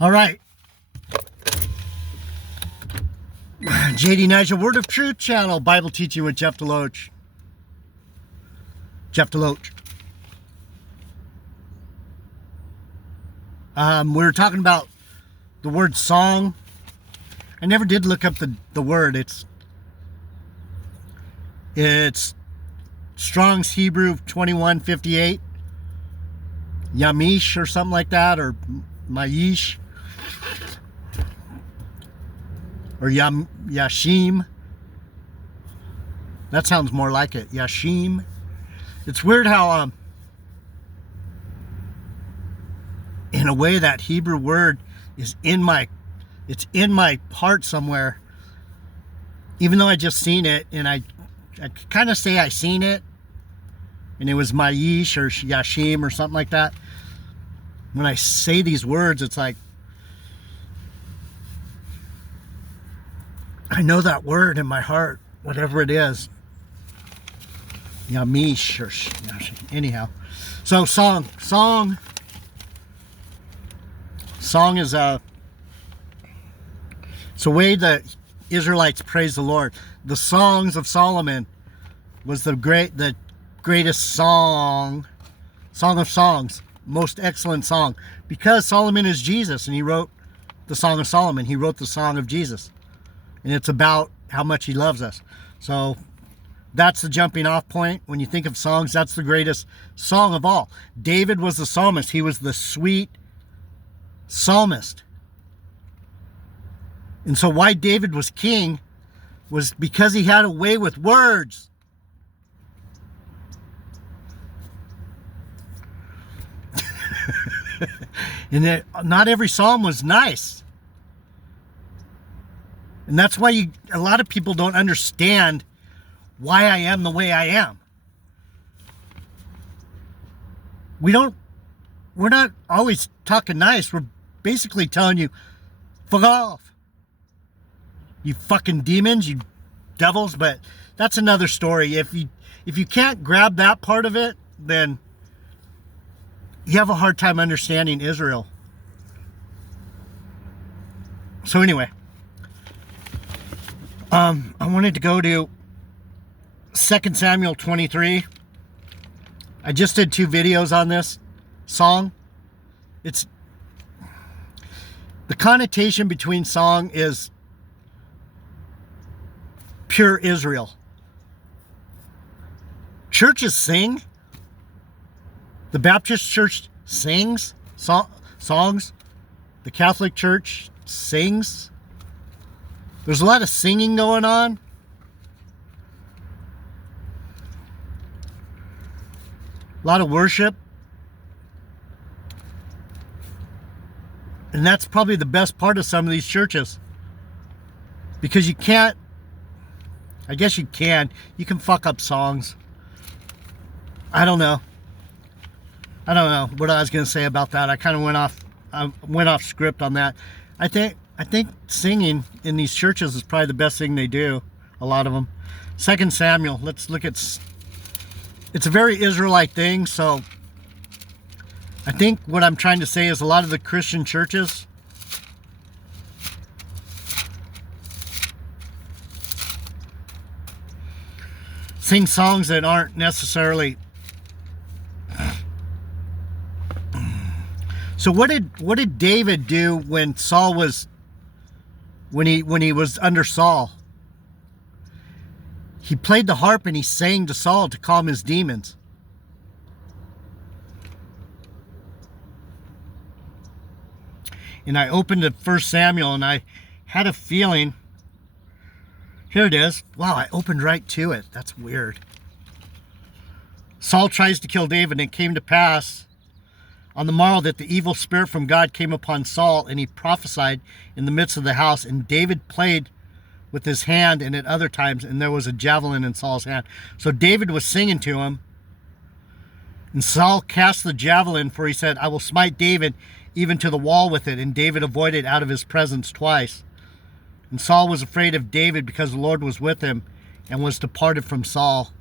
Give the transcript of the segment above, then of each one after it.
All right. JD Nigel, Word of Truth channel, Bible teaching with Jeff Deloach. Jeff Deloach. We were talking about the word song. I never did look up the word. It's Strong's Hebrew 2158. Yamish or something like that, or Mayish. Or Yashim. That sounds more like it. Yashim. It's weird how, in a way, that Hebrew word is in my heart somewhere. Even though I just seen it, and I kind of say I seen it, and it was Mayish or Yashim or something like that. When I say these words, it's like, I know that word in my heart, whatever it is. Yamish or anyhow. So song is it's a way that Israelites praise the Lord. The Songs of Solomon was the greatest song of songs, most excellent song, because Solomon is Jesus, and he wrote the Song of Solomon. He wrote the Song of Jesus. And it's about how much he loves us. So that's the jumping off point. When you think of songs, that's the greatest song of all. David was the psalmist. He was the sweet psalmist. And so why David was king was because he had a way with words. And that not every psalm was nice. And that's why a lot of people don't understand why I am the way I am. We're not always talking nice. We're basically telling you, fuck off. You fucking demons, you devils. But that's another story. If you can't grab that part of it, then you have a hard time understanding Israel. So anyway, I wanted to go to 2 Samuel 23. I just did 2 videos on this song. It's the connotation between song is pure Israel. Churches sing. The Baptist church sings songs. The Catholic church sings. There's a lot of singing going on. A lot of worship. And that's probably the best part of some of these churches. Because you can't, I guess you can fuck up songs. I don't know what I was going to say about that. I kind of went off script on that. I think singing in these churches is probably the best thing they do. A lot of them. 2 Samuel. Let's look at. It's a very Israelite thing. So I think what I'm trying to say is a lot of the Christian churches sing songs that aren't necessarily. So what did David do when Saul was when he was under Saul? He played the harp and he sang to Saul to calm his demons. And I opened to 1 Samuel and I had a feeling. Here it is. Wow, I opened right to it. That's weird. Saul tries to kill David, and it came to pass on the morrow that the evil spirit from God came upon Saul, and he prophesied in the midst of the house. And David played with his hand, and at other times, and there was a javelin in Saul's hand. So David was singing to him. And Saul cast the javelin, for he said, I will smite David even to the wall with it. And David avoided out of his presence twice. And Saul was afraid of David because the Lord was with him and was departed from Saul.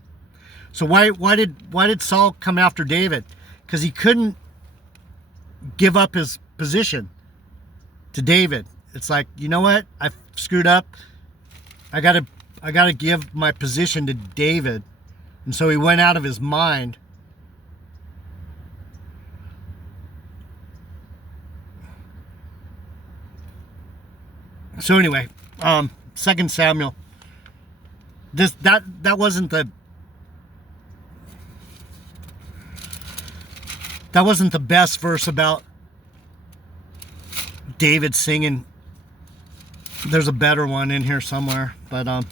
So why did Saul come after David? Because he couldn't give up his position. to David. It's like, you know what? I screwed up. I gotta give my position to David. And so he went out of his mind. So anyway, 2 Samuel. That wasn't the best verse about David singing. There's a better one in here somewhere, but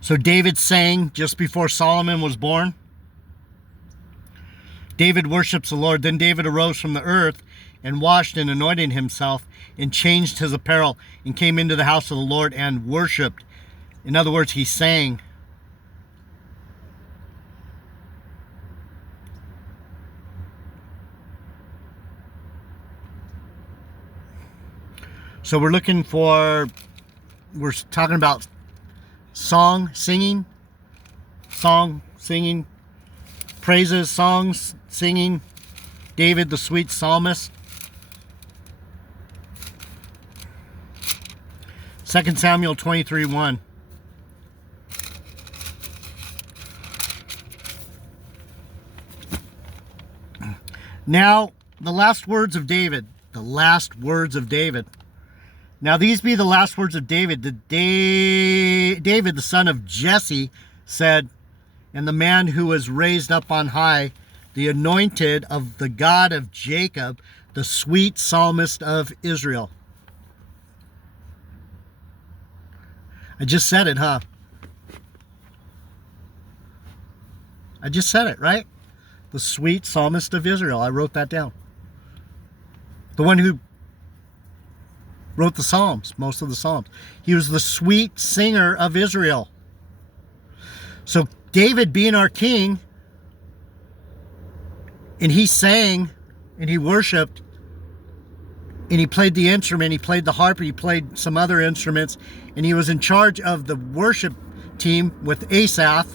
so David sang just before Solomon was born. David worships the Lord. Then David arose from the earth and washed and anointed himself and changed his apparel and came into the house of the Lord and worshipped. In other words, he sang. So we're talking about song, singing, praises, songs, singing. David, the sweet psalmist. 2 Samuel 23:1. Now, the last words of David. Now these be the last words of David. David, the son of Jesse, said, and the man who was raised up on high, the anointed of the God of Jacob, the sweet psalmist of Israel. I just said it, huh? I just said it, right? The sweet psalmist of Israel. I wrote that down. The one who wrote the Psalms, most of the Psalms. He was the sweet singer of Israel. So David, being our king, and he sang, and he worshiped, and he played the instrument, he played the harp, he played some other instruments, and he was in charge of the worship team with Asaph.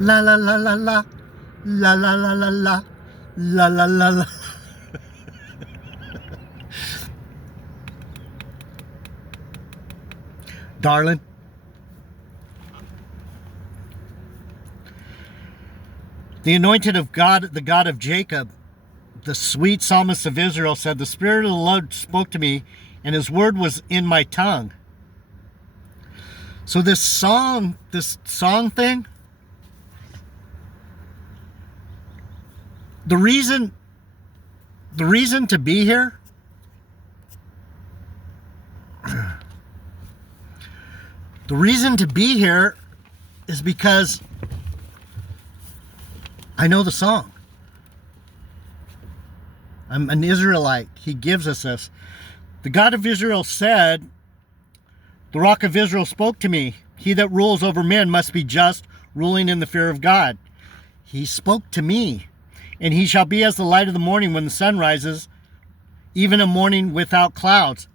La la la la la, la la la la la, la la la la. Darling. The anointed of God, the God of Jacob, the sweet psalmist of Israel, said, the Spirit of the Lord spoke to me, and his word was in my tongue. So this song thing, the reason to be here, is because I know the song. I'm an Israelite. He gives us this. The God of Israel said, the rock of Israel spoke to me. He that rules over men must be just, ruling in the fear of God. He spoke to me. And he shall be as the light of the morning when the sun rises, even a morning without clouds.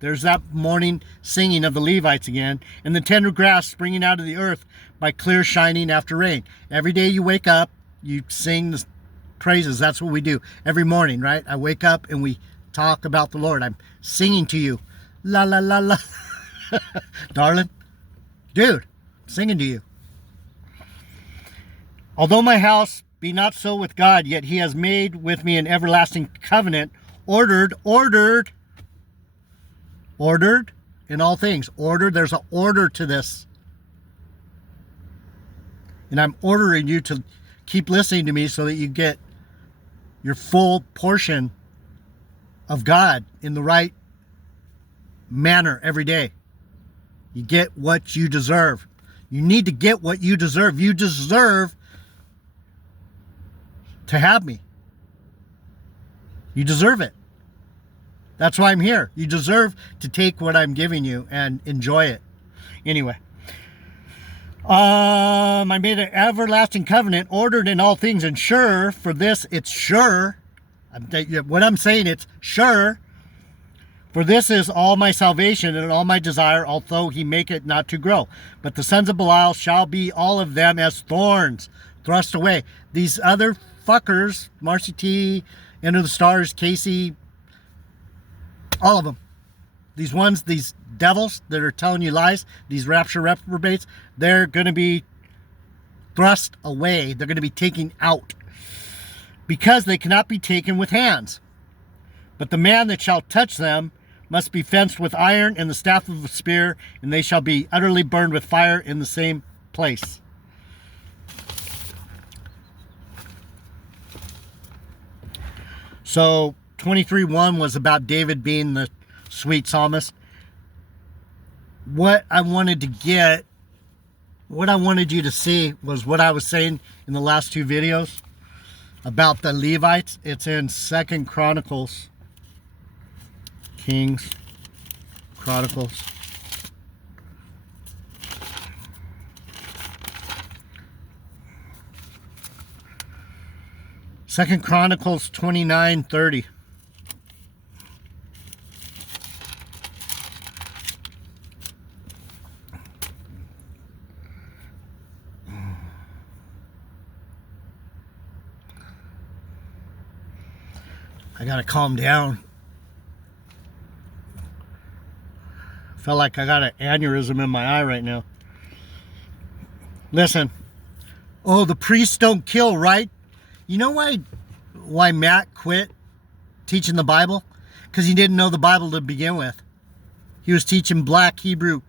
There's that morning singing of the Levites again. And the tender grass springing out of the earth by clear shining after rain. Every day you wake up, you sing the praises. That's what we do every morning, right? I wake up and we talk about the Lord. I'm singing to you. La, la, la, la. Darling, dude, I'm singing to you. Although my house be not so with God, yet he has made with me an everlasting covenant, ordered in all things. Ordered, there's an order to this. And I'm ordering you to keep listening to me so that you get your full portion of God in the right manner every day. You get what you deserve. You need to get what you deserve. You deserve to have me. You deserve it. That's why I'm here. You deserve to take what I'm giving you and enjoy it. Anyway. I made an everlasting covenant, ordered in all things, and sure, for this, it's sure. What I'm saying, it's sure. For this is all my salvation and all my desire, although he make it not to grow. But the sons of Belial shall be all of them as thorns, thrust away. These other fuckers, Marcy T, Enter the Stars, Casey, all of them. These ones, these devils that are telling you lies, these rapture reprobates, they're going to be thrust away. They're going to be taken out. Because they cannot be taken with hands. But the man that shall touch them must be fenced with iron and the staff of a spear, and they shall be utterly burned with fire in the same place. So 23:1 was about David being the sweet psalmist. What I wanted you to see was what I was saying in the last two videos about the Levites. It's in 2 Chronicles. Kings, Chronicles. Second Chronicles 29:30. I gotta calm down. Felt like I got an aneurysm in my eye right now. Listen. Oh, the priests don't kill, right? You know why Matt quit teaching the Bible? Because he didn't know the Bible to begin with. He was teaching black Hebrew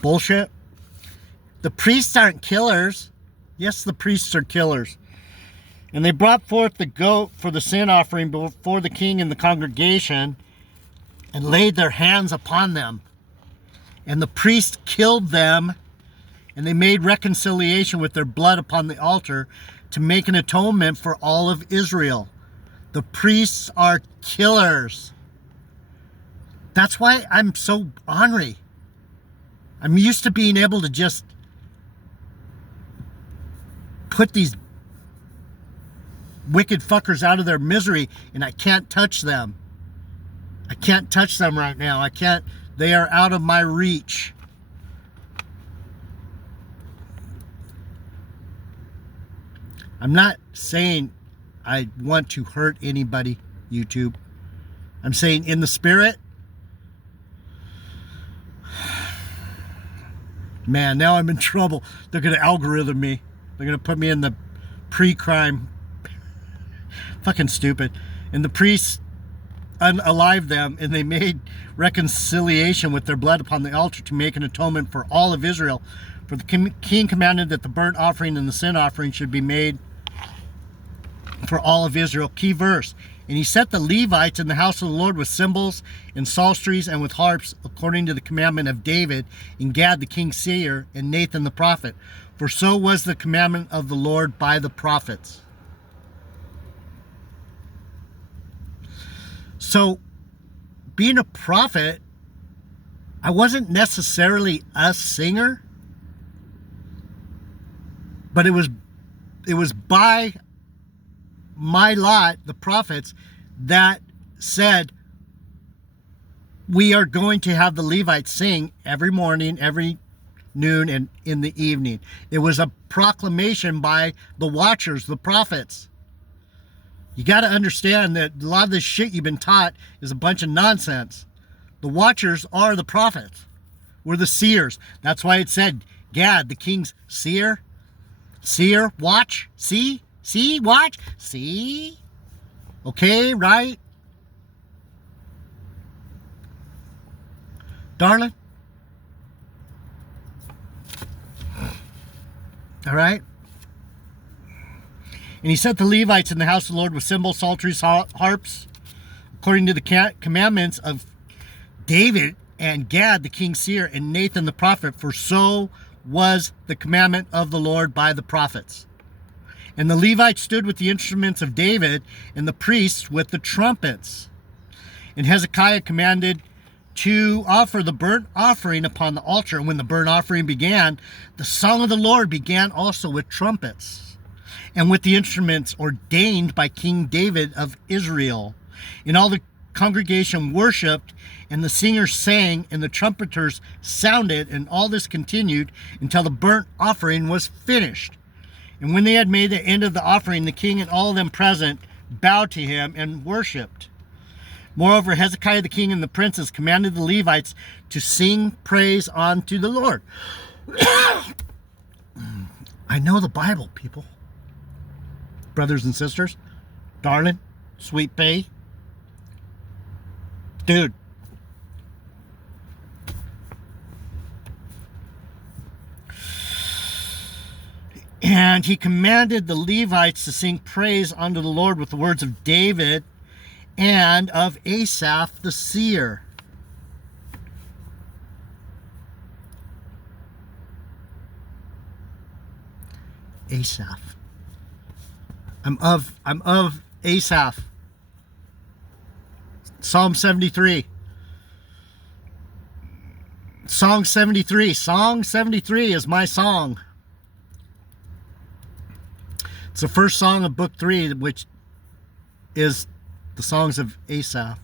bullshit. The priests aren't killers. Yes, the priests are killers. And they brought forth the goat for the sin offering before the king and the congregation, and laid their hands upon them. And the priest killed them, and they made reconciliation with their blood upon the altar to make an atonement for all of Israel. The priests are killers. That's why I'm so ornery. I'm used to being able to just put these wicked fuckers out of their misery, and I can't touch them. I can't touch them right now. I can't. They are out of my reach. I'm not saying I want to hurt anybody, YouTube. I'm saying in the spirit. Man, now I'm in trouble. They're going to algorithm me. They're going to put me in the pre-crime. Fucking stupid. And the priests unalived them, and they made reconciliation with their blood upon the altar to make an atonement for all of Israel. For the king commanded that the burnt offering and the sin offering should be made for all of Israel. Key verse. And he set the Levites in the house of the Lord with cymbals and psalteries and with harps, according to the commandment of David, and Gad the king's seer, and Nathan the prophet. For so was the commandment of the Lord by the prophets. So, being a prophet, I wasn't necessarily a singer, but it was by my lot, the prophets, that said, we are going to have the Levites sing every morning, every noon, and in the evening. It was a proclamation by the watchers, the prophets. You got to understand that a lot of this shit you've been taught is a bunch of nonsense. The watchers are the prophets. We're the seers. That's why it said, Gad, the king's seer. Seer, watch, see, watch, see. Okay, right? Darling? All right? And he set the Levites in the house of the Lord with cymbals, psalteries, harps, according to the commandments of David and Gad, the king's seer, and Nathan the prophet, for so was the commandment of the Lord by the prophets. And the Levites stood with the instruments of David, and the priests with the trumpets. And Hezekiah commanded to offer the burnt offering upon the altar. And when the burnt offering began, the song of the Lord began also with trumpets. and with the instruments ordained by King David of Israel. And all the congregation worshipped, and the singers sang, and the trumpeters sounded, and all this continued until the burnt offering was finished. And when they had made the end of the offering, the king and all of them present bowed to him and worshipped. Moreover, Hezekiah the king and the princes commanded the Levites to sing praise unto the Lord. I know the Bible, people. Brothers and sisters, darling, sweet pea. Dude. And he commanded the Levites to sing praise unto the Lord with the words of David and of Asaph the seer. Asaph. I'm of Asaph. Psalm 73. Song 73. Song 73 is my song. It's the first song of book 3, which is the songs of Asaph.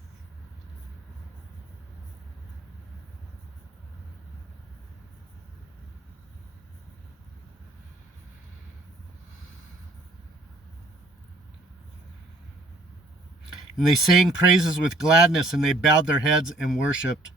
And they sang praises with gladness, and they bowed their heads and worshipped.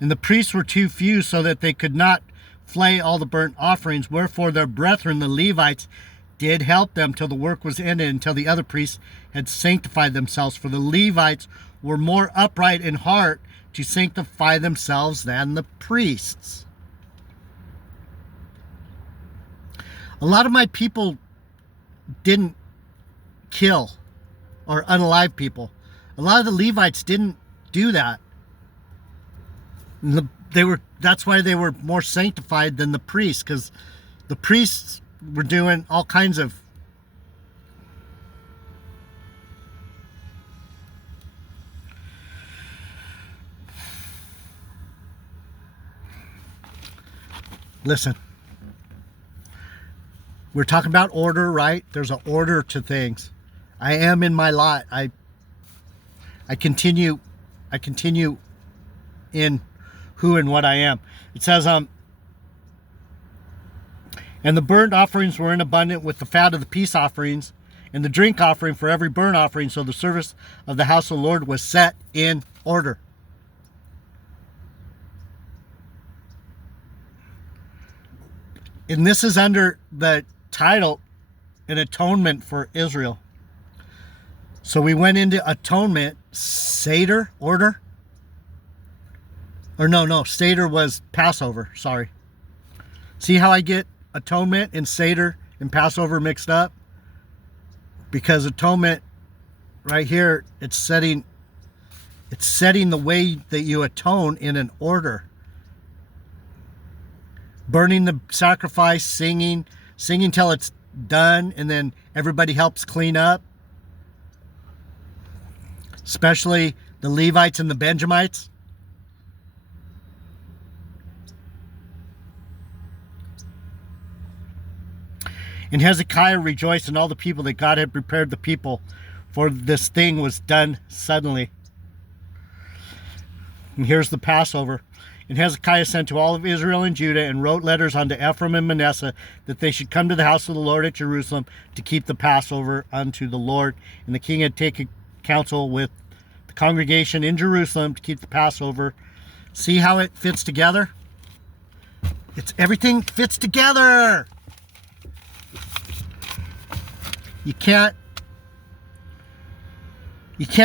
And the priests were too few, so that they could not flay all the burnt offerings. Wherefore their brethren, the Levites, did help them till the work was ended, until the other priests had sanctified themselves. For the Levites were more upright in heart to sanctify themselves than the priests. A lot of my people didn't kill or unalive people. A lot of the Levites didn't do that. That's why they were more sanctified than the priests, because the priests were doing all kinds of listen. We're talking about order, right? There's an order to things. I am in my lot. I continue in who and what I am. It says, and the burnt offerings were in abundant with the fat of the peace offerings, and the drink offering for every burnt offering. So the service of the house of the Lord was set in order. And this is under the title, an atonement for Israel. So we went into atonement, Seder, order. Or no, Seder was Passover, sorry. See how I get atonement and Seder and Passover mixed up? Because atonement, right here, it's setting the way that you atone in an order. Burning the sacrifice, singing till it's done, and then everybody helps clean up. Especially the Levites and the Benjamites. And Hezekiah rejoiced, and all the people, that God had prepared the people, for this thing was done suddenly. And here's the Passover. And Hezekiah sent to all of Israel and Judah, and wrote letters unto Ephraim and Manasseh, that they should come to the house of the Lord at Jerusalem to keep the Passover unto the Lord. And the king had taken counsel with the congregation in Jerusalem to keep the Passover. See how it fits together? Everything fits together. You can't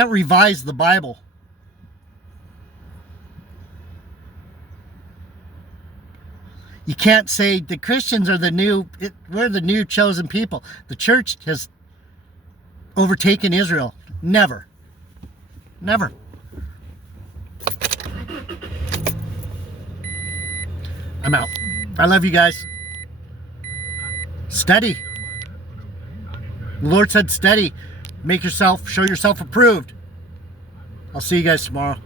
revise the Bible. You can't say the Christians are we're the new chosen people. The church has overtaken Israel. Never. Never. I'm out. I love you guys. Study. The Lord said study. Show yourself approved. I'll see you guys tomorrow.